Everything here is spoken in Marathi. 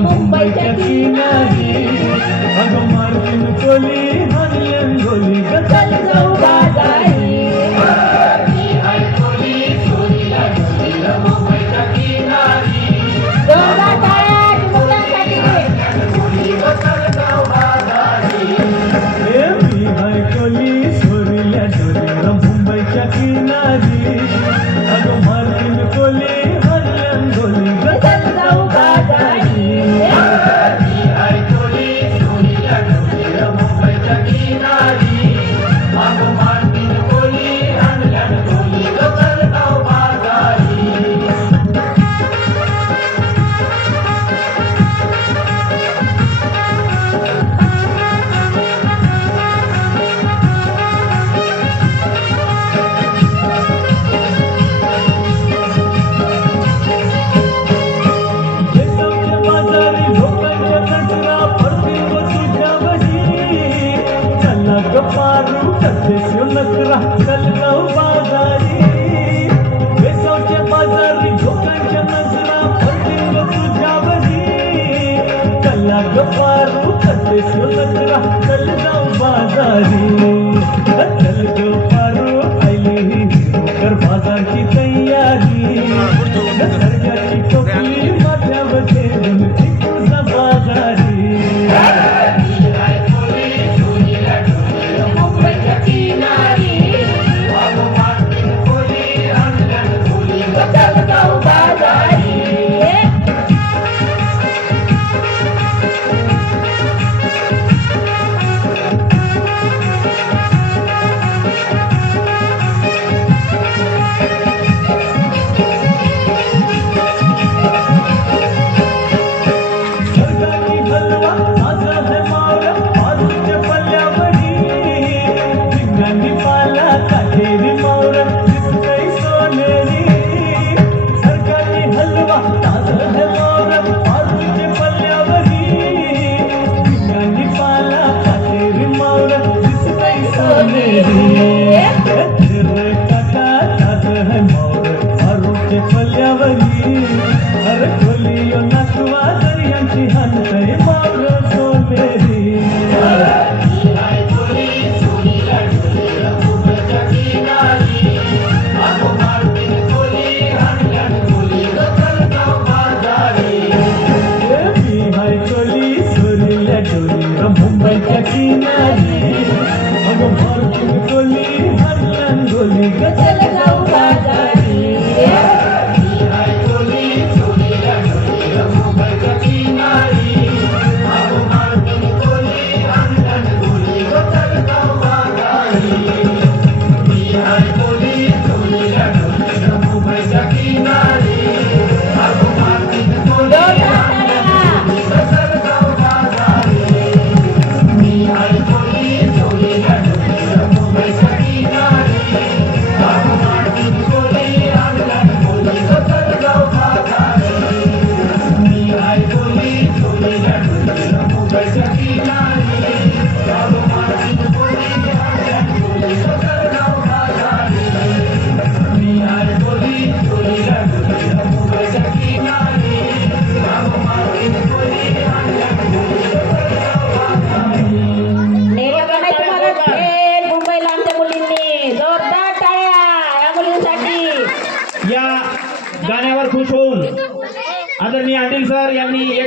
मुंबईच्या किनारी अगं मार्किन कोली हरल्यान गोली चल जाऊ बाजारी मुंबईच्या किनारी कोली सोरील्या डोलीला मुंबईच्या किनारी अगं मार्किन कोली हरल्यान गोली चल जाऊ बाजारी पारू कथेशो नकरा चल जाऊ बाजारी बेसावच्या बाजारी लोकांच्या नजरा पडतील तुझ्यावरी चला ग पारू कथेशो नकरा चल जाऊ बाजारी चल ग पारू आईली कर बाजारची तयारी सर्जाची टोपली माथ्यावर ठेवून तुझा बाजारी अरे खोलियो नकवा दरियांची हंतय मावळ सोनेरी मुंबईच्या किनारी अगं मार्किन कोली हरल्यान गोली चल जाऊ बाजारी या गाण्यावर खुश होऊन आदरणीय आदिल सर यांनी